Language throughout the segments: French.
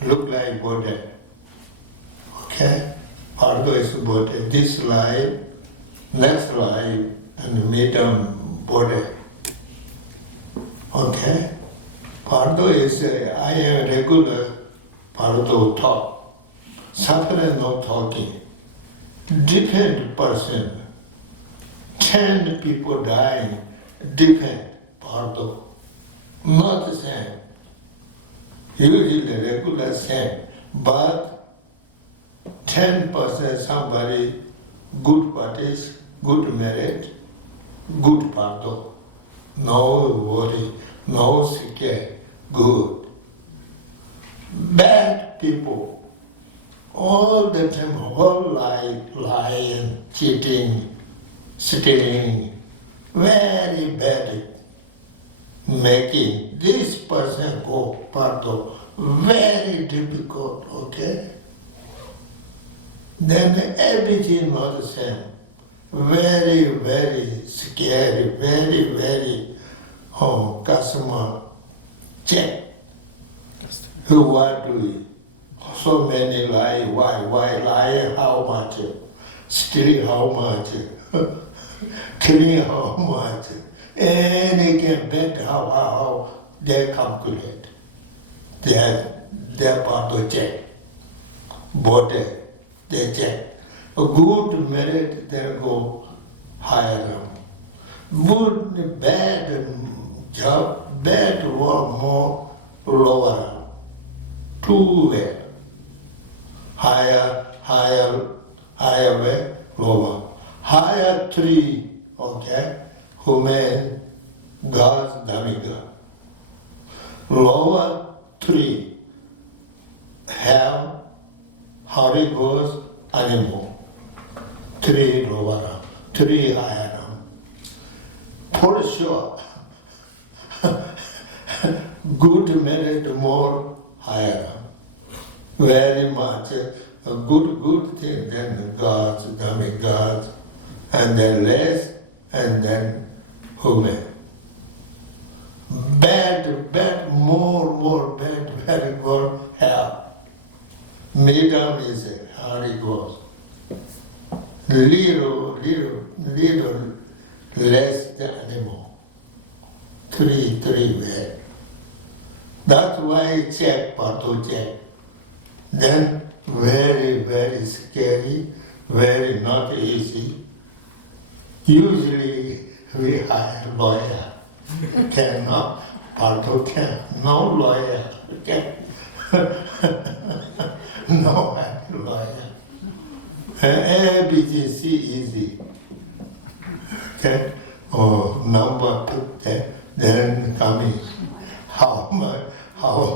Look like Buddha. Okay? Pardo is Buddha. This life, next life, and meet Buddha. Okay? Pardo is, I am regular Pardo talk. Suffering no talking. Different person. 10 people dying. Different Pardo. Not the same. Usually regular same. But 10% somebody good parties, good merit, good Pardo. No worry, no scare, good. Bad people, all the time, whole life, lying, cheating, stealing, very bad, making this person go Pardo, very difficult, okay? Then everything not the same. Very, very scary, very, very customer check. Who are doing? So many lie, why lie, how much? Stealing how much? Killing how much? And they can bet how they calculate. Their part of check. Body, they check. A good merit, they go higher. Good, bad job, bad work, more lower. Two way. Higher way, lower. Higher three, okay, human, God's demigods. Lower three, hell, Holy Ghost, animal. Three lower, three higher. For sure, good merit more higher. Very much a good thing, then God's, demigods, and then less, and then human. Bad, more bad, very good, hell. Medium is a Holy Ghost. Little less than animal. Three way. That's why check, Pardo check. Then very, very scary, very not easy. Usually we hire lawyer. Cannot, Pardo can, no lawyer, can. No lawyer. ABGC easy. Okay? Or number put there, then coming. How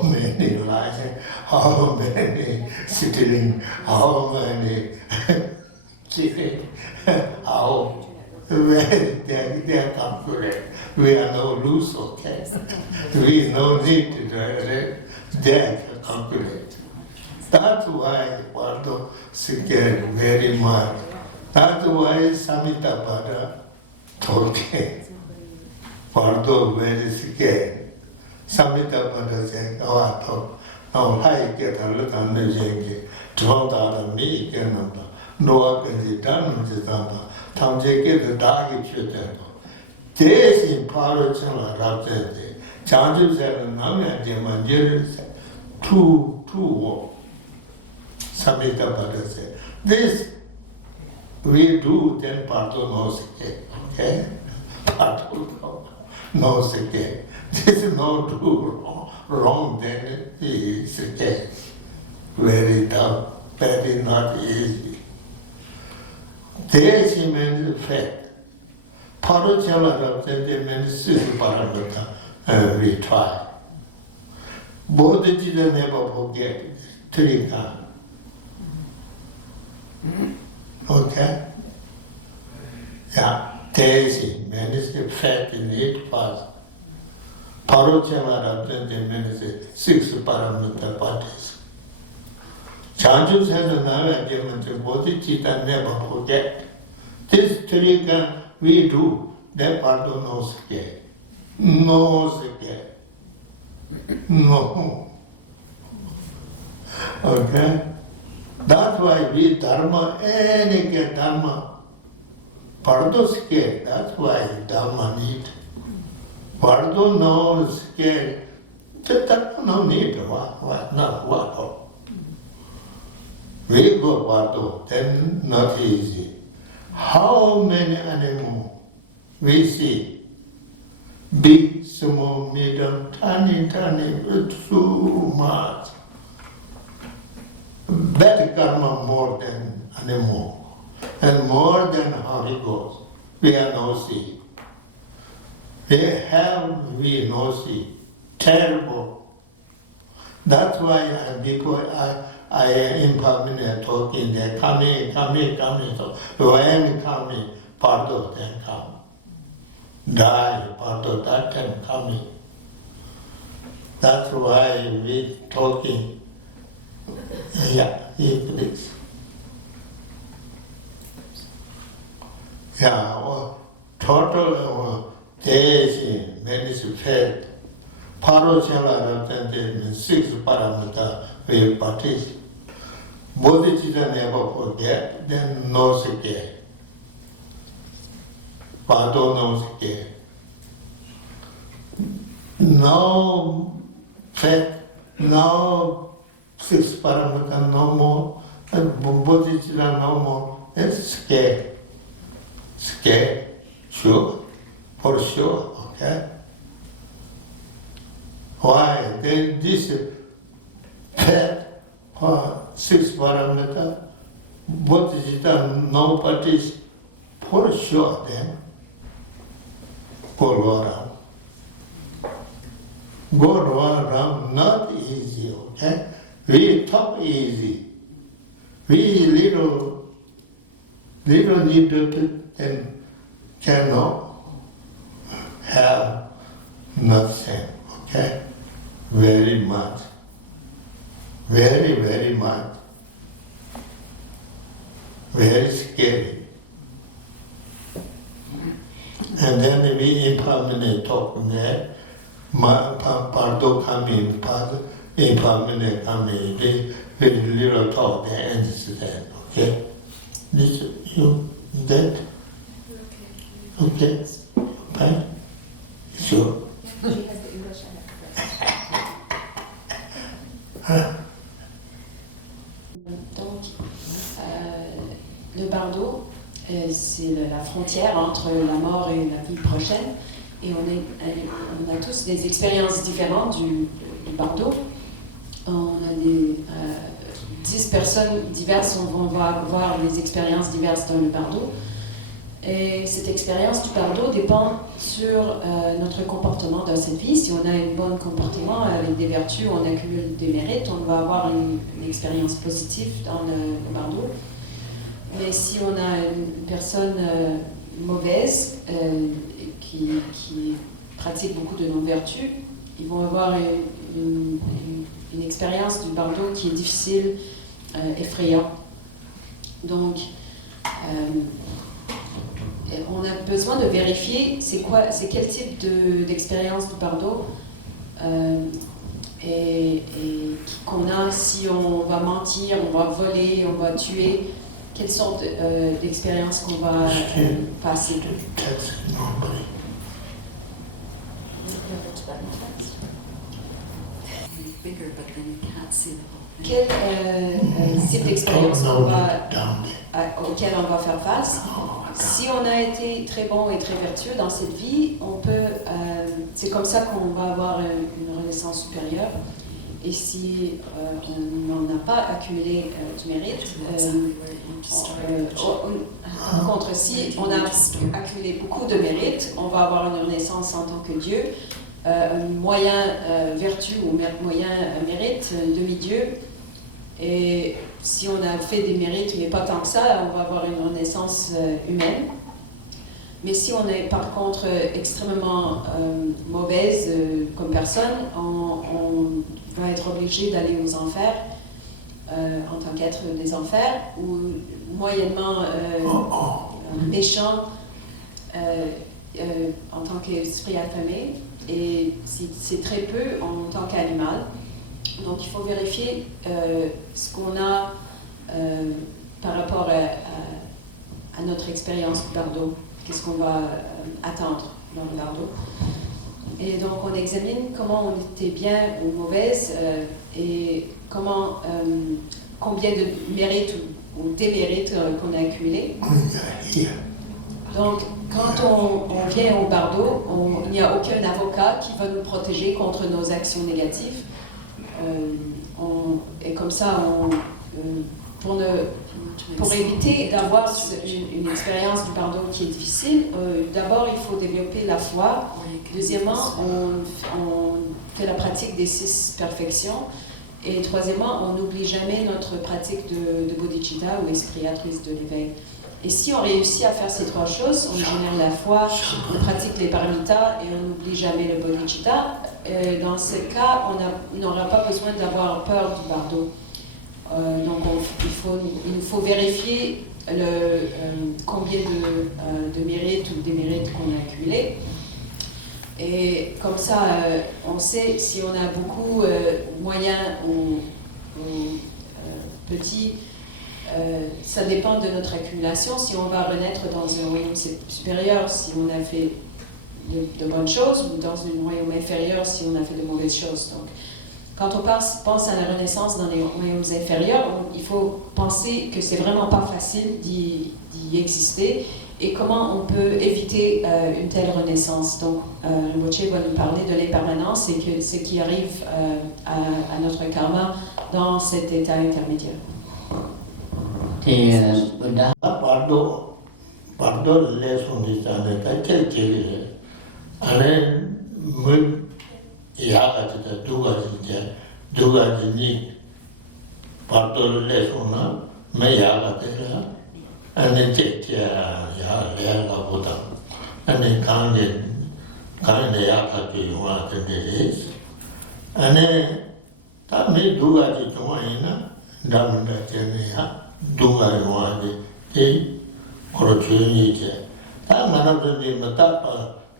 many lying, how many stealing, how many cheating, how they calculate. We are no loose, okay? We no need to they calculate. That's why Pardo scared very much. That's why Samitabhadra told him. Pardo very scared. Samitabhadra said, I get a look on the Jengi, dropped out of me again, no one can see done with the Tamje get the dog children. This in Parachala Rapsende, Chanju said, Namya Jemanjir said, two walk. Samitabhadra said, this we do, then Pardo knows it, okay? Pardo knows it. This is not do wrong, then he is okay. Very tough, very not easy. This means fact. Parachala Rapsende means Siddha Paramita, and we try. Bodhicitta never forget Trika. Okay? Yeah, Daisy means the fact in it was. Parochama means the 6 paramita parties. Chanchu says another argument, Bodhicitta never forget. This Trika we do, that part no scare. No scare. No. Okay? That's why we dharma, any dharma, pardo scare, that's why dharma need. Pardo no scare, the dharma no need, what. We go pardo, then not easy. How many animals we see? Big, small, medium, tiny, too much. Bad karma more than animal, and more than Holy Ghost. We are no see. We no see. Terrible. That's why before I impermanent talking, they're coming. So when coming, pardo then come. Die, pardo that time coming. That's why we talking. Yeah, please. Yeah, total days manifest. Parochala means 6 paramita we practice. Bodhicitta never forget, then no scare. Pado no scare. No fact, no 6 paramita no more, and Bodhicitta no more. It's scare. Scare, sure, for sure, okay? Why? Then this fact, 6 paramita, Bodhicitta no practice, for sure then, go around. Go around, not easy, okay? We talk easy. We little need to and cannot have nothing, okay? Very much. Very, very much. Very scary. And then we impermanent talk there. Pardo coming, pardo impermanent coming. Very little talk, they understand, okay? This, you, that? Okay? Fine? Sure? She has the English and Donc, le bardo, c'est la frontière entre la mort et la vie prochaine. Et on a tous des expériences différentes du bardo. On a 10 personnes diverses, on va avoir des expériences diverses dans le bardo. Et cette expérience du bardo dépend sur notre comportement dans cette vie. Si on a un bon comportement avec des vertus, on accumule des mérites, on va avoir une expérience positive dans le bardo. Mais si on a une personne mauvaise qui pratique beaucoup de non-vertus, ils vont avoir une expérience du bardo qui est difficile, effrayant. Donc, on a besoin de vérifier c'est quel type d'expérience du bardo et qu'on a si on va mentir, on va voler, on va tuer, quelles sortes d'expériences qu'on va passer. Quel type d'expérience auquel on va faire face? Si on a été très bon et très vertueux dans cette vie, c'est comme ça qu'on va avoir une renaissance supérieure. Et si on n'en a pas accumulé du mérite, par contre, si on a accumulé beaucoup de mérite, on va avoir une renaissance en tant que Dieu. un moyen vertu ou moyen mérite, un demi-dieu. Et si on a fait des mérites, mais pas tant que ça, on va avoir une renaissance humaine. Mais si on est par contre extrêmement mauvaise comme personne, on va être obligé d'aller aux enfers en tant qu'être des enfers, ou moyennement méchant en tant qu'esprit affamé, et c'est très peu en tant qu'animal. Donc il faut vérifier ce qu'on a par rapport à notre expérience du bardo, qu'est-ce qu'on va attendre dans le bardo. Et donc on examine comment on était bien ou mauvaise et combien de mérites ou démérites qu'on a accumulés. Donc quand on vient au bardo, il n'y a aucun avocat qui va nous protéger contre nos actions négatives. Et comme ça, pour éviter d'avoir une expérience du bardo qui est difficile, d'abord il faut développer la foi. Deuxièmement, on fait la pratique des 6 perfections. Et troisièmement, on n'oublie jamais notre pratique de bodhicitta ou esprit altruiste de l'éveil. Et si on réussit à faire ces 3 choses, on génère la foi, on pratique les paramitas et on n'oublie jamais le bodhicitta, dans ce cas, on n'aura pas besoin d'avoir peur du bardo. Donc il nous faut vérifier combien de mérites ou démérites qu'on a accumulés. Et comme ça, on sait si on a beaucoup, moyen ou petit. Ça dépend de notre accumulation. Si on va renaître dans un royaume supérieur, si on a fait de bonnes choses, ou dans un royaume inférieur, si on a fait de mauvaises choses. Donc, quand on pense à la renaissance dans les royaumes inférieurs, il faut penser que c'est vraiment pas facile d'y exister et comment on peut éviter une telle renaissance. Donc, le Moche va nous parler de l'impermanence et que ce qui arrive à notre karma dans cet état intermédiaire. Et Bardo leçon de ça, quel allez me yaga de duga ni Bardo leçon là, mais yaga de là, ane ya la boda, ane quand yaga de yuwa de ane ta me duga de tuaina, damna ya. Dunga yuwaani, te korochuni che. Ta manabdani matapa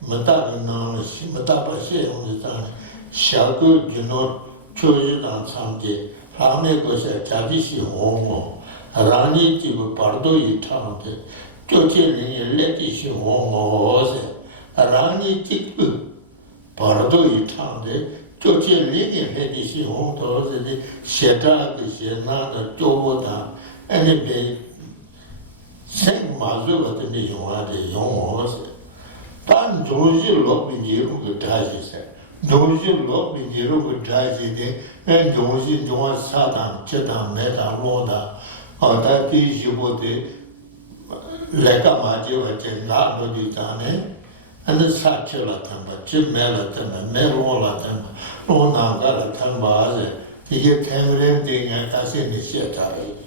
nana shi, matapa she hundi tani, shaku junor choji dan samje, rame kosha jadi shi hongo, rani jibu bardo yi tangde, choche lingi leti shi hongo hose, rani jibu bardo yi tangde, choche lingi leti shi hongo hose, sheta ki she nana chobo dan, anyway, sing Mazu at the Nihua, the young horse. Pan Doji Lop in Jeru could die, he said. Doji Lop in Jeru could die, and Doji Joa Sadan, Chetan, Meta, Roda, or that is you would Leka Majo at Jenga Noditane, and the Satchela Tamba, Jim Melatam, Merola Tamba, Rona Gala Tamba, to get everything and that's in the theatre.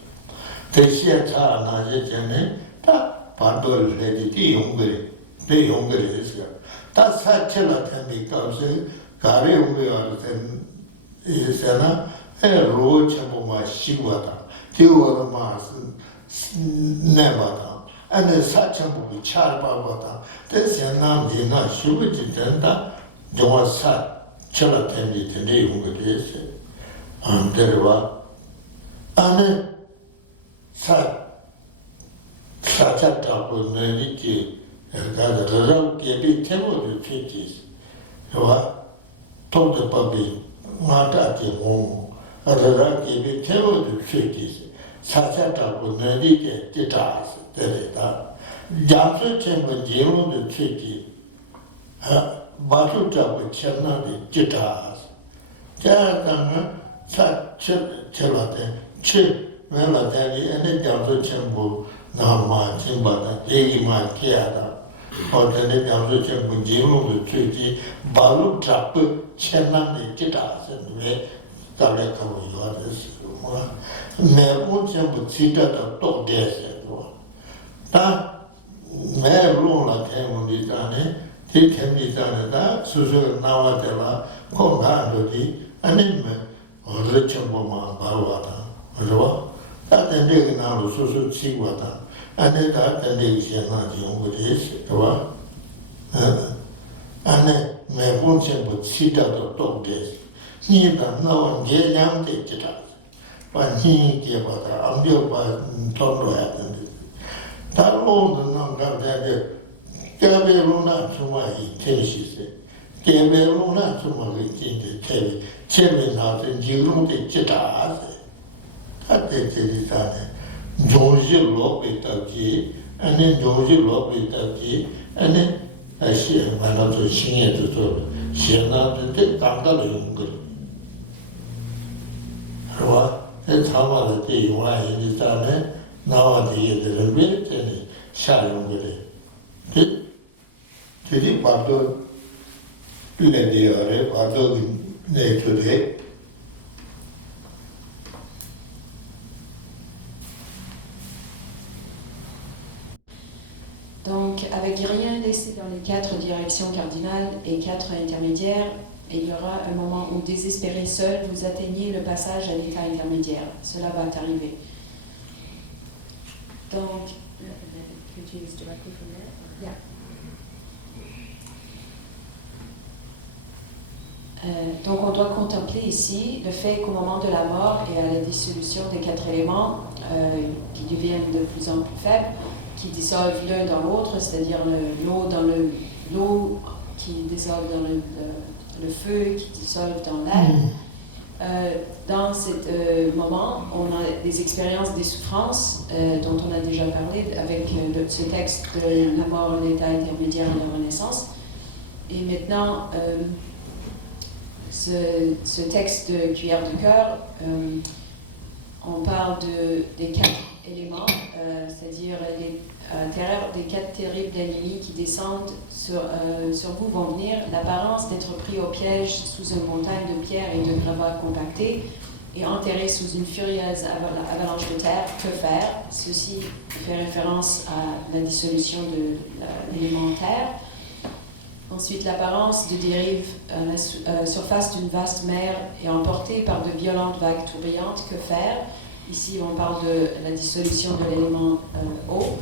대시에 차 나제 전에 다 반도를 해지 용거리 대 용거리 했어요. 다 사체라 temp이 값에 가래 용거리 된 이세나 로체보마 시고다. 디오르 마스 네바다. 안에 사체보고 차르바보다. 대세나 디나 시고지 된다. 정말 사체라 temp이 된 용거리 했어요. 안 데려와 안에 사차타고 내리지 가서 개비 태워도 되지. 와 통도법이 마다지 뭐 아더라 개비 태워도 되지. 사차타고 내리게 되다스 되다. 잠수 쳔고 제로도 되지. 바수자고 쳔나데 되다스. 자다가 사체체라데 치 Mela Tani, and then Jamsu Chambu, Nama, Chimbata, Degi Ma Kiada, 어떤데 양수천 문제로 최지 바로 잡고 천만의 기타스에 가려고 요하듯이 뭐 매번 전부 지다도 또 됐어요. 다 매로라 태문이잖아요. 이 태문이잖아요. 수수 나와들라 공간도지 아니면 어르신 보면 바로 와다. 그죠? 다른데 나로 수수 치고 와다. 안에 다른데 이제나 연구를 그봐. 안에 매번 전부 지다도 또 됐어. 니가 나온 게 양대 지다. 완전히 개봐다. 암벽과 통로야 되는데. 다로는 남자들 개별로나 주마이 텐시세. 개별로나 주마이 진짜 제일 나한테 지금도 지다. 다대지다네. 종지로 있다지. 아니 종지로 있다지. 아니 아시 말아도 신에도 좀 신나는데 감각을 거. 그러와 참아도 돼 용화이 있다네. 나와도 얘들은 왜 되니 샤용 그래. 저기 봐도 내려래 봐도 내줘대. Donc, avec rien laissé dans les 4 directions cardinales et 4 intermédiaires, il y aura un moment où, désespéré seul, vous atteignez le passage à l'état intermédiaire. Cela va t'arriver. Donc, Could you use directly from there? Yeah. Donc on doit contempler ici le fait qu'au moment de la mort et à la dissolution des 4 éléments qui deviennent de plus en plus faibles, qui dissolvent l'un dans l'autre, c'est-à-dire l'eau qui dissolve dans le feu, qui dissolve dans l'air. Dans ce moment, on a des expériences des souffrances dont on a déjà parlé avec ce texte de la mort, l'état intermédiaire et la renaissance. Et maintenant, ce texte de Cuillère de cœur, on parle des 4 éléments, c'est-à-dire les terreurs des 4 terribles ennemis qui descendent sur vous vont venir. L'apparence d'être pris au piège sous une montagne de pierres et de gravats compactés et enterré sous une furieuse avalanche de terre. Que faire? Ceci fait référence à la dissolution de l'élément terre. Ensuite, l'apparence de dérive à la surface d'une vaste mer et emportée par de violentes vagues tourbillontes. Que faire? Ici, on parle de la dissolution de l'élément eau.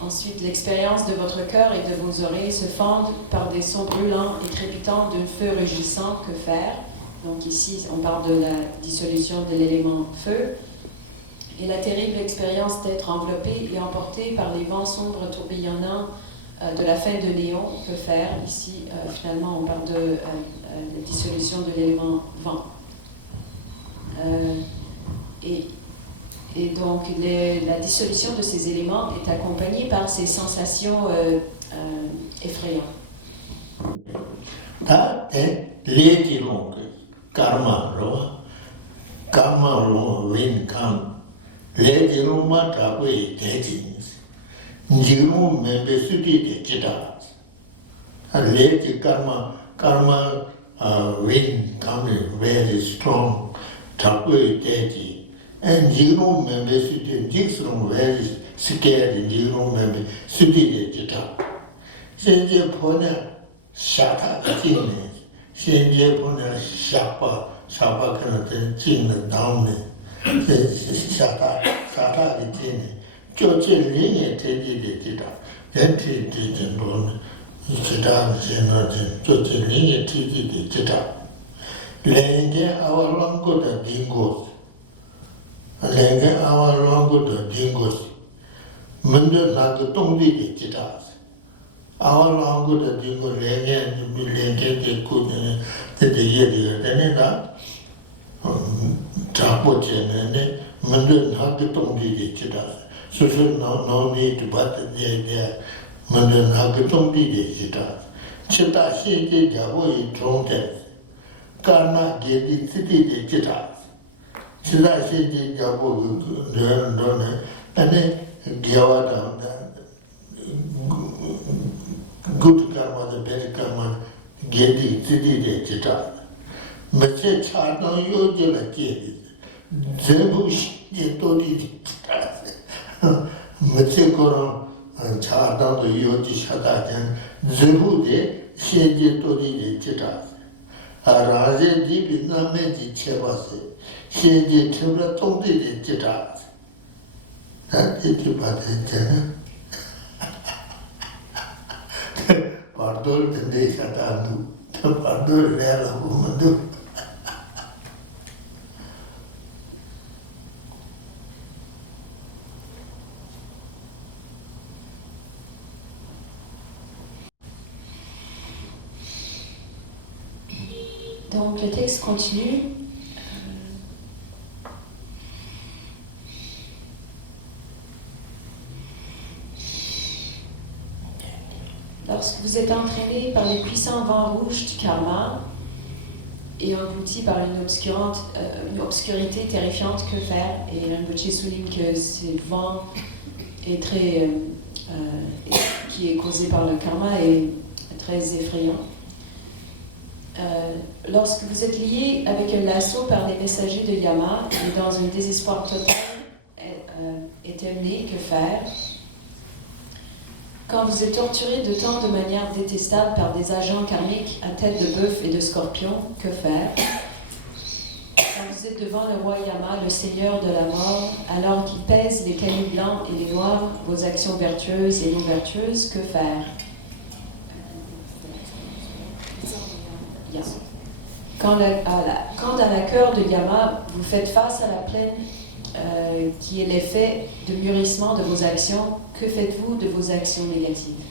Ensuite, l'expérience de votre cœur et de vos oreilles se fendent par des sons brûlants et crépitants d'un feu rugissant. Que faire? Donc ici, on parle de la dissolution de l'élément feu. Et la terrible expérience d'être enveloppé et emporté par les vents sombres tourbillonnants de la fin de néon. Que faire? Ici, finalement, on parle de la dissolution de l'élément vent. Et donc, la dissolution de ces éléments est accompagnée par ces sensations effrayantes. Very strong. And Jigno members Jigson very scared in Jigno member Sudi Jita. Senje Pona Shata Jin, Senje Pona Shapa Kanatan Jin down, Shata Jin, George Ling attended Jita, then didn't run Jita Zenatin, George Ling attended Jita. Lenge our longo the dingos. Lenge our longo the dingos. Munda like the tongue did us. Our longo the dingo lenge and the good the year, then that Tapochen and Munda not the tongue did us. So no need to but the idea. Munda not the tongue did us. Chita she did Javo tronted. Karna gedi titi de kita. Sida sidi jabo done ane giawa da good karma, the bad karma, get the chita. But say Chardon, you did a kid. Zebush, you told it. Metsekoro, Chardon, the Yoti Shadajan, Zebude, she did to the chita. A Raze deep in the magic chevase, she did to the chita. That is about it. Pardon the day Satanu, the pardon Lela woman. Donc le texte continue. Lorsque vous êtes entraîné par les puissants vents rouges du karma et englouti par une obscurité terrifiante, que faire? Et Rinpoche souligne que ce vent est qui est causé par le karma est très effrayant. Lorsque vous êtes lié avec un lasso par les messagers de Yama et dans un désespoir total éternel, que faire? Quand vous êtes torturé de tant de manière détestable par des agents karmiques à tête de bœuf et de scorpion, que faire? Quand vous êtes devant le roi Yama, le seigneur de la mort, alors qu'il pèse les cailloux blancs et les noirs, vos actions vertueuses et non vertueuses, que faire? Yes. Quand dans la cœur de Yama, vous faites face à la plaine qui est l'effet de mûrissement de vos actions, que faites-vous de vos actions négatives?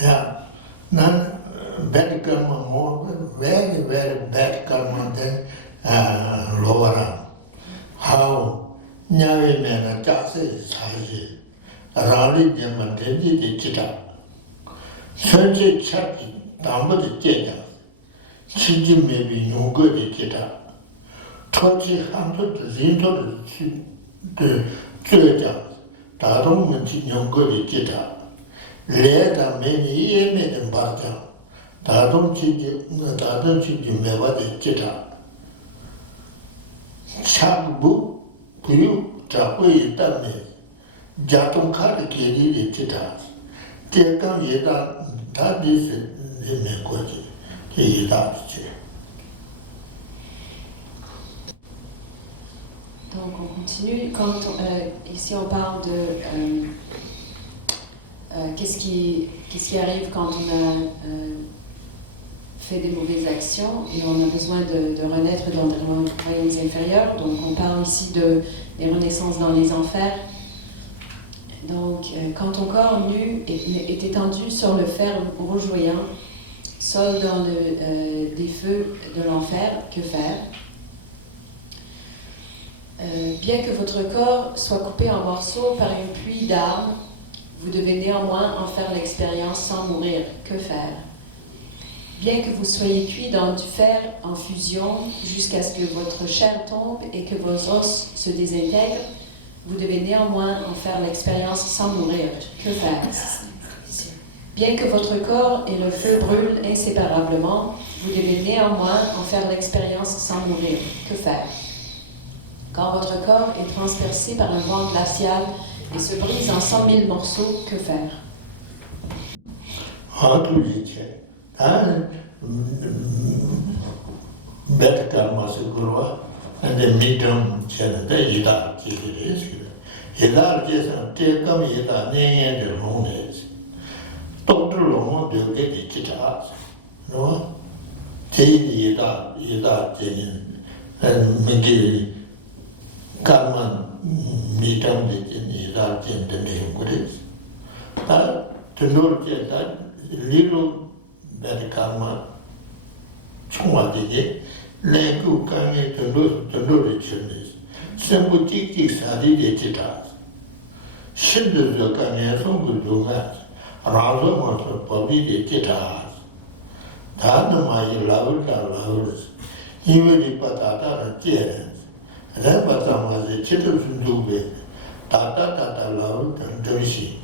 Yeah, none bad karma more, very, very bad karma than lower. How Nyave Mena Jase Saji, Rali Jamantendi de Chita. Sanjay Chati, Damba de Jeda, Chiji maybe no good de Chita. 20 Zinto de Jeda, Darum Munti no good de Chita. Later many years in Barta, Darum Chiji Meva de Chita. Chakbu, Puyu, Chakwe Tame, Jatum Kari Kiri de Chita. Donc on continue. Ici on parle de qu'est-ce qui arrive quand on a fait des mauvaises actions et on a besoin de renaître dans des royaumes inférieurs. Donc on parle ici des renaissances dans les enfers. Donc, quand ton corps nu est étendu sur le fer rougeoyant, seul dans les feux de l'enfer, que faire? Bien que votre corps soit coupé en morceaux par une pluie d'armes, vous devez néanmoins en faire l'expérience sans mourir. Que faire? Bien que vous soyez cuit dans du fer en fusion jusqu'à ce que votre chair tombe et que vos os se désintègrent, vous devez néanmoins en faire l'expérience sans mourir. Que faire? Bien que votre corps et le feu brûlent inséparablement, vous devez néanmoins en faire l'expérience sans mourir. Que faire? Quand votre corps est transpercé par un vent glacial et se brise en 100 000 morceaux, que faire? And the medium channel, the Yida, Yida, just take come Yida, name and the runes. Doctor Long, they'll get the guitars. No? Take Yida, and Migi Karman, medium, the Yida, and the name good is. That, to know that little bad karma, Chuma did. Lengu kange tendo chines, sembu tik sadi de chitas. Shindu the kange songu dungas, razo moto pobi de chitas. Tana mai lavus, even patata and Repatama the children do with tata lavut and doshi.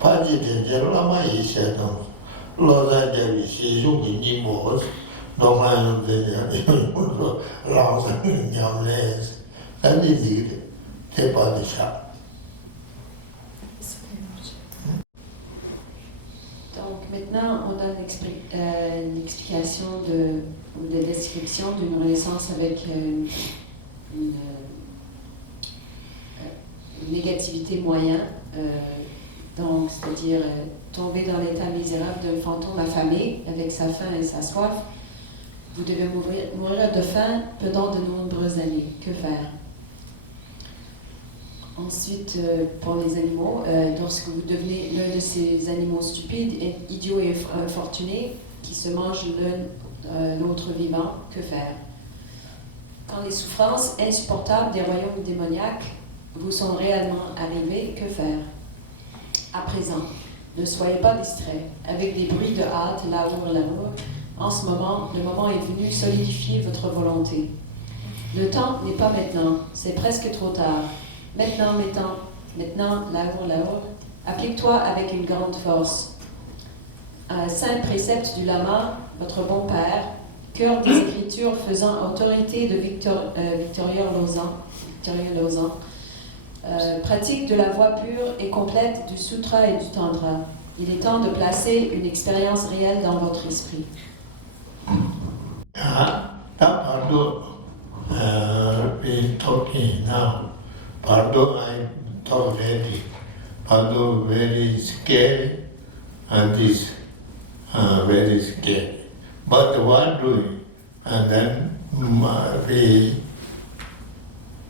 Party de Lama is a no. Loda Devi, she is looking more. No man the Rouse and young less. That is it. Take by the shop. Donc maintenant, on donne une explication ou de description d'une renaissance avec une négativité moyenne, donc c'est-à-dire tomber dans l'état misérable d'un fantôme affamé avec sa faim et sa soif. Vous devez mourir de faim pendant de nombreuses années. Que faire? Ensuite, pour les animaux, lorsque vous devenez l'un de ces animaux stupides, idiots et infortunés, qui se mangent l'un l'autre vivant, que faire? Quand les souffrances insupportables des royaumes démoniaques vous sont réellement arrivées, que faire? À présent, ne soyez pas distraits avec des bruits de hâte, l'amour. En ce moment, le moment est venu solidifier votre volonté. Le temps n'est pas maintenant, c'est presque trop tard. Maintenant, l'amour, applique-toi avec une grande force. Un saint précepte du Lama, votre bon père, cœur des Écritures faisant autorité de Victoria Lozan, pratique de la voie pure et complète du Sutra et du Tantra. Il est temps de placer une expérience réelle dans votre esprit. Been talking now. Pardo, I thought already. Pardo very scary, and this very scary. But what doing? And then we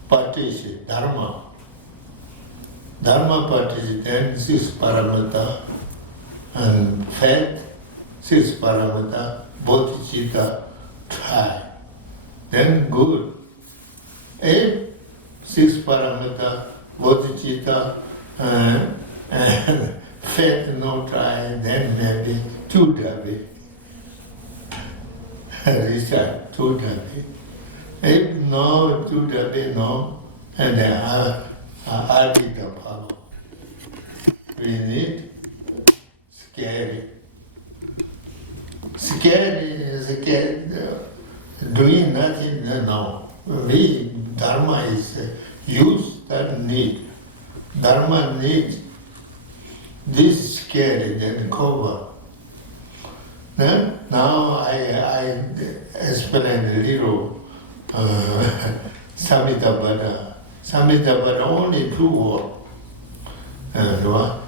practice Dharma. Dharma practice, then 6 paramita, and faith, 6 paramita, bodhicitta, try. Then good. If 6 paramita, bodhicitta, and faith no try, then maybe 2 dhabi. Result 2 dhabi. If no 2 dhabi, no, and then adhika follow. We need scary. Scary, doing nothing, no. We, Dharma is use that need. Dharma needs this scary, then cover. Now I explain a little Samhitabhada. Samhitabhada only 2 words. What?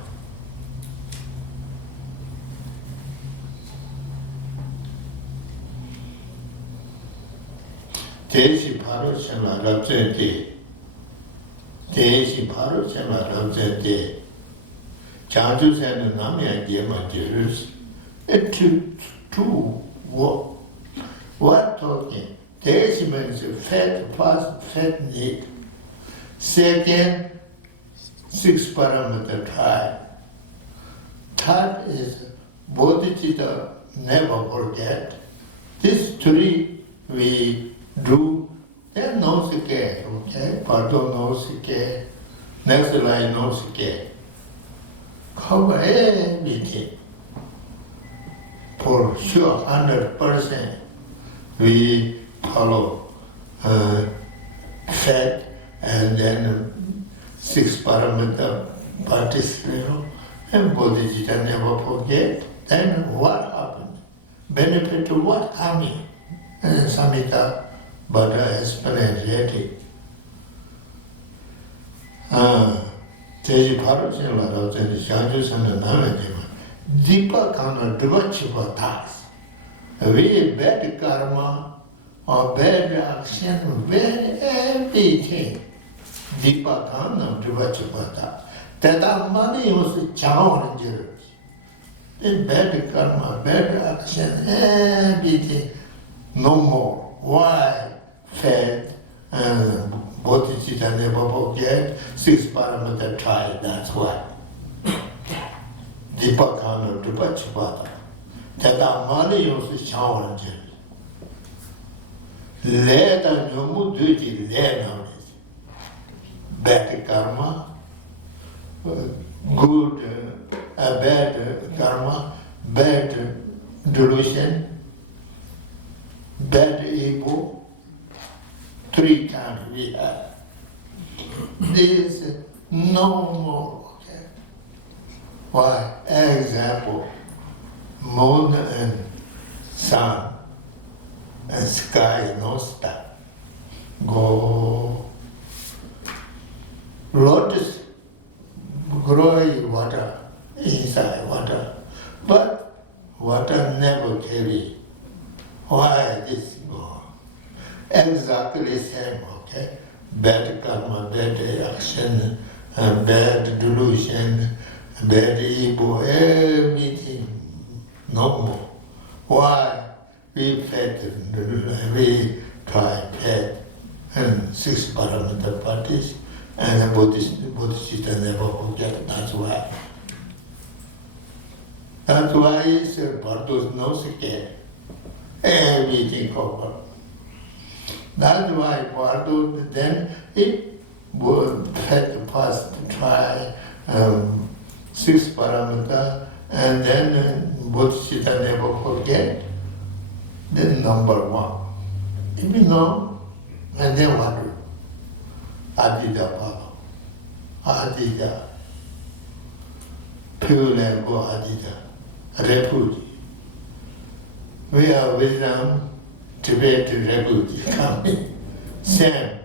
대시 바로 생활 랍전대 대시 바로 생활 랍전대 자주세는 남의 예만 들으스 to what talking 대시 means fat plus fat need second 6 parameter try third is bodhicitta never forget these 3 we do, then no scare, okay? Pardon, no scare. Next line, no scare. Cover everything. For sure, 100%. We follow fat and then 6 parameter participation and bodhicitta never forget. Then what happened? Benefit to what? Coming. And Samhita Bhadra explained already. Teji Bharat Lada Teji Shajusan Namadeva. Deepa Kana Dvachiva Das. Very bad karma or bad action, very everything. Deepa Kana Dvachiva Das. That money was challenges. Then bad karma, bad action, everything. No more. Why? Fat and bodhicitta never forget, 6 parameter try, that's why. Dipakana Dupachipata. Tata money was challenges. Let and Yomu duty learn bad karma, good a bad karma, bad delusion, bad ego, 3 kinds we have. This is normal. Okay? Why? Example, moon and sun and sky, no star. Go. Lotus growing water, inside water, but water never carry. Why this go? Exactly same, okay? Bad karma, bad action, bad delusion, bad ego, everything normal. Why? We fed, we try fed, and 6 paramita parties, and Bodhisattva never forget, that's why. That's why it's Bardo's no scared. Everything covered. That's why Bardo then it would had first try 6 paramita, and then Bodhisattva never forget. Then number 1. If you know, and then what? Adida Baba. Adida. Pure and go Adida. Refugee. We are wisdom, Tibet refugee coming. Same.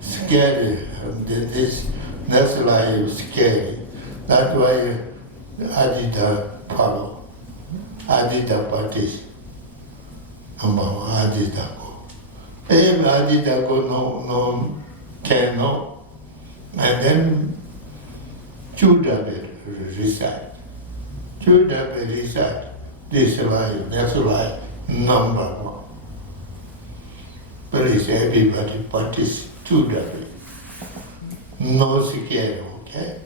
Scary. That's why it's scary. That's why Adida follow. Adida parties. Among Adida go. If Adida go no can no. And then Judah will recite. Judah will recite. This life, that's life, number 1. Please everybody parties Judah will. No scare, okay?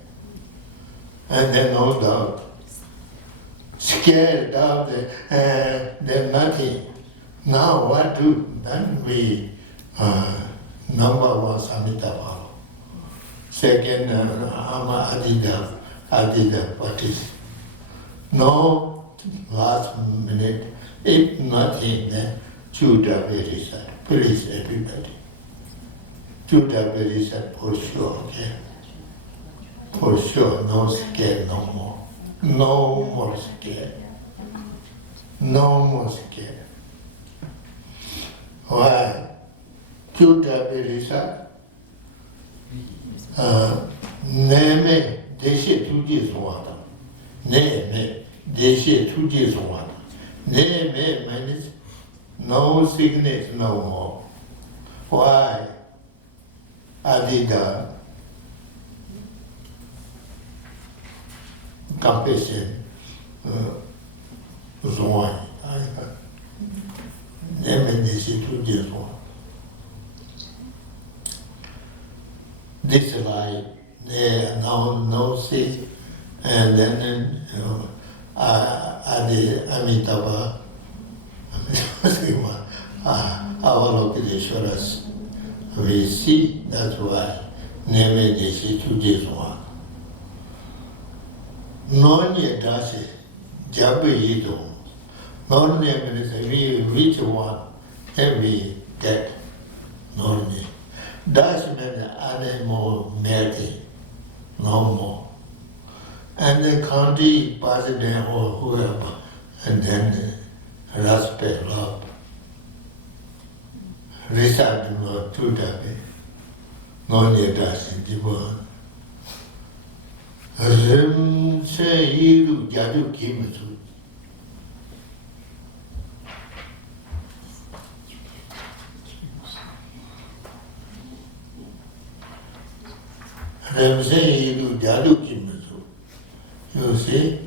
And then no doubt. Scared of the nothing. Now what do? Then we number 1 Samhita follow. Second Adida parties. No last minute. If nothing, then Judah will recite. Please everybody. Judah will recite for sure, okay? For sure, no scare no more. No more scare. No more scare. Why? Judah Berisa Neme Deshe Tuji Swata. Neme Deshe Tuji Swata. Neme means no sickness no more. Why? Adida compassion Zwan. This life, they now see, and then Amitabha, Avalokiteshwaras, we see, that's why Neme Deshi Tujiswa. Nonya Dasi, Jabe Yido. Norne means we reach one and we get Norne. Dash means animal melting, no more. And the country president or whoever, and then respect, love. Recite to the Norne Dash in the world. Rim se yiru jadu kimusu. Remsen yidu jadu kimusu. You see,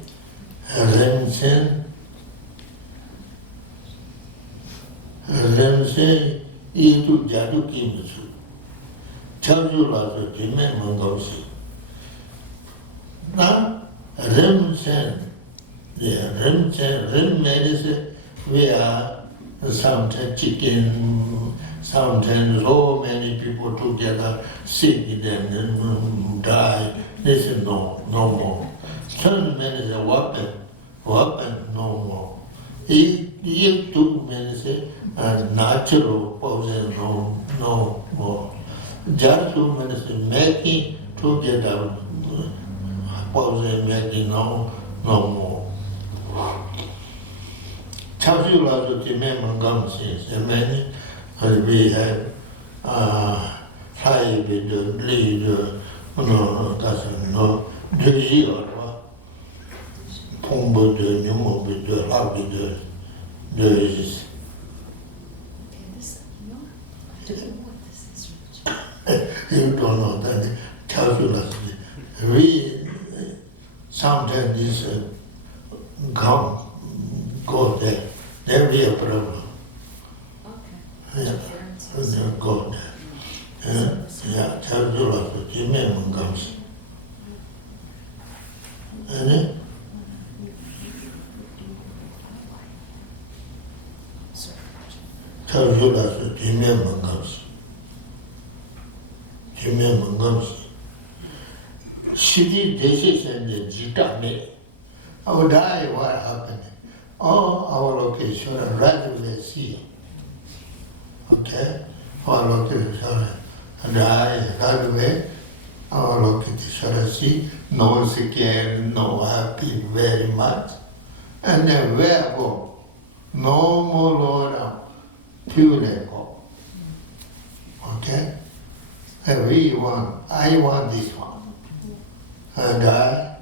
Remsen yidu jadu kimusu. Charju lazo jime mangosi. Now, Remsen, Rem means we are sometimes chicken, sometimes so many people together sick and die. This is no more. Tournament is a weapon, no more. If too many say natural poison, no more. Just too many say making together poison making, no more. Chapsula to the member since the many we have high with the leader, doesn't know, the year. Pombo de Numo with the Harvey de you don't know that calculously. We sometimes this go there. There be a problem. Okay. Yeah, go there. Yeah, calculously, you may comes. And calculously, you may comes. City decision the Jitame. Our die, what happened? All our location right away see. Okay? Our location die right away. Our location see. No scared, no happy very much. And then where go? No more Lord, pure go. Okay? And I want this one. And our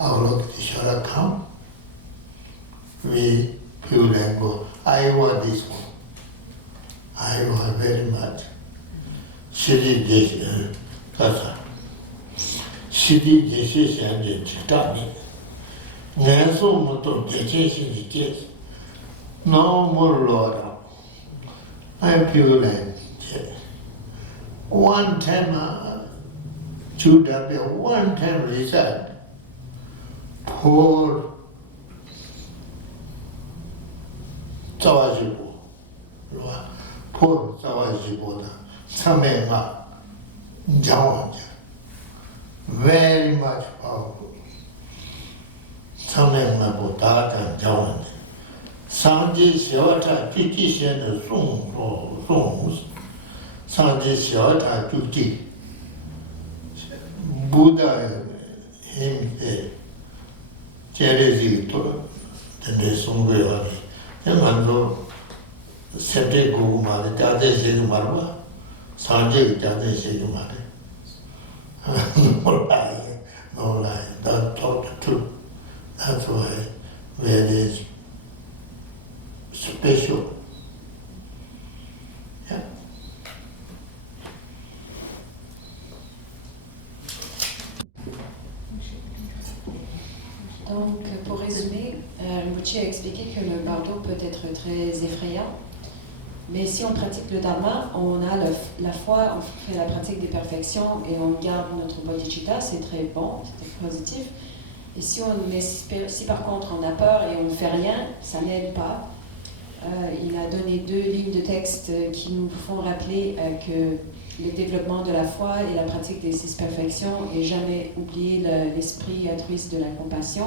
Lord shall come. We pure and go, I want this one. I want very much. City decision, city decision and Chitani. Nanso Moto decision is no more Lord. I'm pure and one time, Judah, one time result, poor Zawajibo, poor Zawajibo, Samema, Jawanja, very much powerful. Samema Bodata, Jawanja. Sanji Shota, Kikishan, songs. Sanji Shota, Tuki. Buddha, him, Cherezi, the Sungari. Mando Sete Gumari, Tade Shigumara, Sanji Tade Shigumari. No lie, that taught the truth. That's why very special. Yeah. Donc, pour résumer, Rinpoche a expliqué que le bardo peut être très effrayant, mais si on pratique le dharma, on a la foi, on fait la pratique des perfections et on garde notre bodhicitta, c'est très bon, c'est très positif. Et si par contre on a peur et on ne fait rien, ça n'aide pas. Il a donné 2 lignes de texte qui nous font rappeler que le développement de la foi et la pratique des 6 perfections et jamais oublier l'esprit altruiste de la compassion.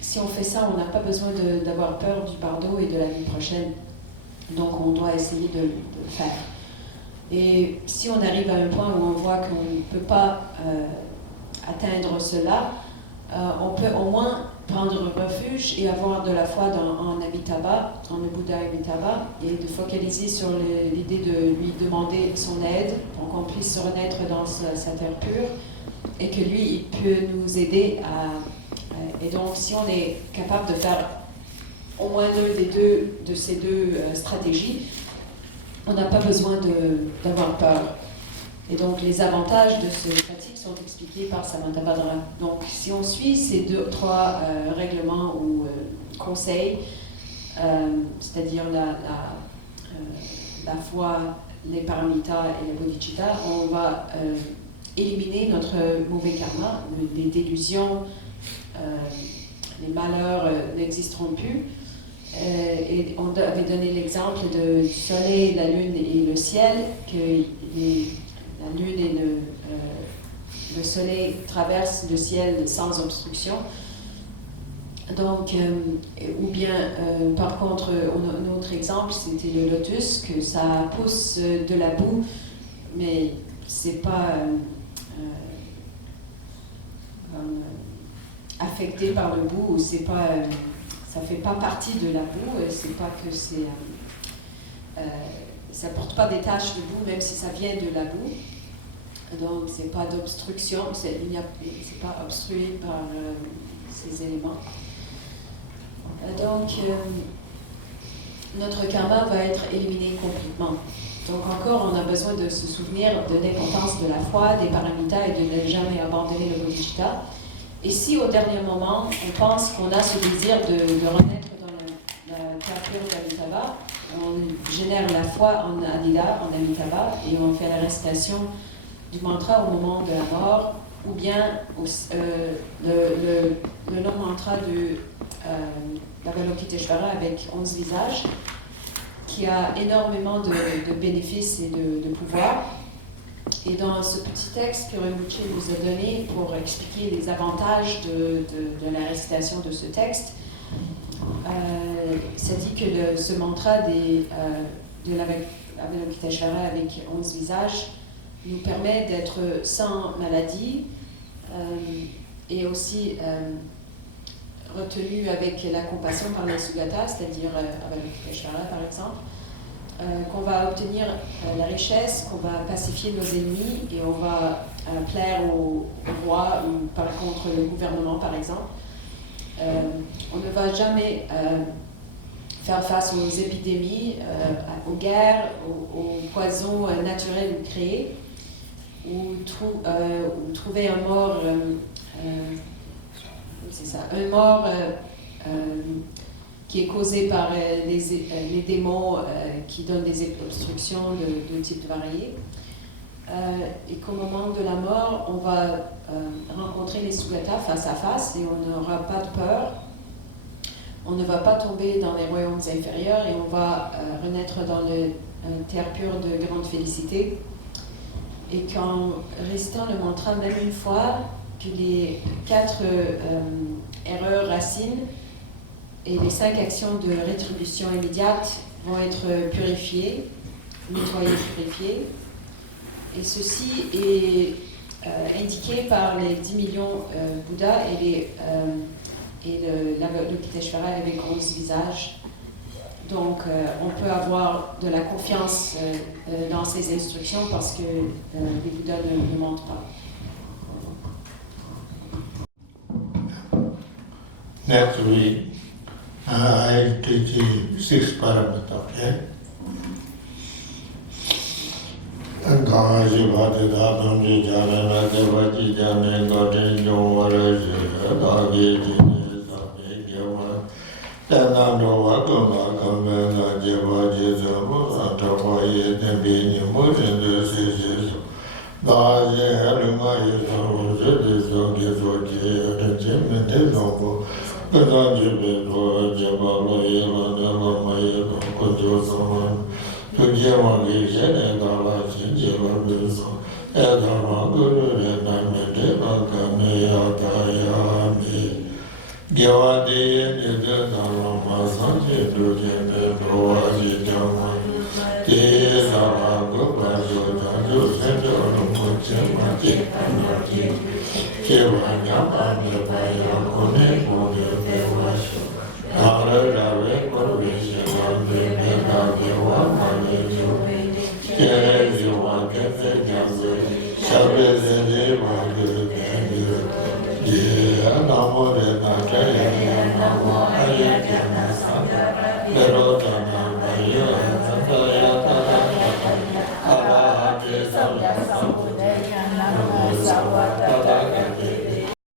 Si on fait ça, on n'a pas besoin d'avoir peur du bardo et de la vie prochaine. Donc on doit essayer de le faire. Et si on arrive à un point où on voit qu'on ne peut pas atteindre cela, on peut au moins prendre refuge et avoir de la foi en Amitabha, en le Bouddha Amitabha, et de focaliser sur l'idée de lui demander son aide pour qu'on puisse se renaître dans sa terre pure et que lui, il peut nous aider et donc si on est capable de faire au moins l'un de ces deux stratégies, on n'a pas besoin d'avoir peur. Et donc les avantages de cette pratique sont expliqués par Samantabhadra. Donc si on suit ces 3 règlements ou conseils, c'est-à-dire la foi, les paramitas et les bodhicitta, on va éliminer notre mauvais karma, les délusions, les malheurs n'existeront plus. et on avait donné l'exemple du soleil, la lune et le ciel, que la lune et le soleil traversent le ciel sans obstruction. Donc, ou bien, par contre, un autre exemple, c'était le lotus, que ça pousse de la boue, mais c'est pas affecté par le boue, ou c'est pas, ça fait pas partie de la boue, c'est pas que c'est, ça porte pas des taches de boue, même si ça vient de la boue. Donc, c'est pas d'obstruction, c'est pas obstrué par ces éléments. Donc, notre karma va être éliminé complètement. Donc, encore, on a besoin de se souvenir de l'importance de la foi, des paramitas et de ne jamais abandonner le bodhicitta. Et si au dernier moment, on pense qu'on a ce désir de renaître dans la terre pure d'Amitabha, on génère la foi en Anida, en Amitabha, et on fait la récitation du mantra au moment de la mort, ou bien le long mantra de l'Avalokiteshvara avec 11 visages, qui a énormément de bénéfices et de pouvoir. Et dans ce petit texte que Rinpoche nous a donné pour expliquer les avantages de la récitation de ce texte, ça dit que ce mantra de l'Avalokiteshvara avec 11 visages nous permet d'être sans maladie et aussi retenu avec la compassion par les Sugata, c'est-à-dire Avalokiteshvara par exemple, qu'on va obtenir la richesse, qu'on va pacifier nos ennemis et on va plaire au roi ou par contre le gouvernement par exemple. On ne va jamais faire face aux épidémies, aux guerres, aux poisons naturels ou créés, ou trouver un mort, c'est ça, un mort qui est causé par les démons qui donnent des obstructions de type varié. Et qu'au moment de la mort, on va rencontrer les Sugata face à face et on n'aura pas de peur. On ne va pas tomber dans les royaumes inférieurs et on va renaître dans la terre pure de grande félicité. Et qu'en récitant le mantra même une fois, que les 4 erreurs racines et les 5 actions de rétribution immédiate vont être purifiées, nettoyées, purifiées. Et ceci est indiqué par les 10 millions Bouddhas et l'Avalokiteshvara avec 11 visages. Donc, on peut avoir de la confiance dans ces instructions parce que les Bouddhas ne mentent pas. Next week, I teach 6 paramita, okay? Gaji Bhadida Bhamji Janana Devaji Jane Godin Jomvaraji Adagi Jini Sami Gyawa Tanano Vakama Kamena Jevaji Zamu Santavaye Nebini Mujindu Sisi Gaji Helima Yisamu Jidi Songi Soki Adajimi Nizambu Gazaji Bidu Jabalo Yela Nelama Yela Kunjo Saman Tujiwangi Jene Dala Jinjila Biso Edama Guru Renami Deva Kame Yatayami Gyawadi Nide Dharma Sanji Dujene Doaji Jama Tisa Gupajo Janju Senjo Rumuche Mati Anati Kiwanya Pami Paya Kune Kune Devasho Dara Dave Kurvishi Mandi Mega Gewa Namo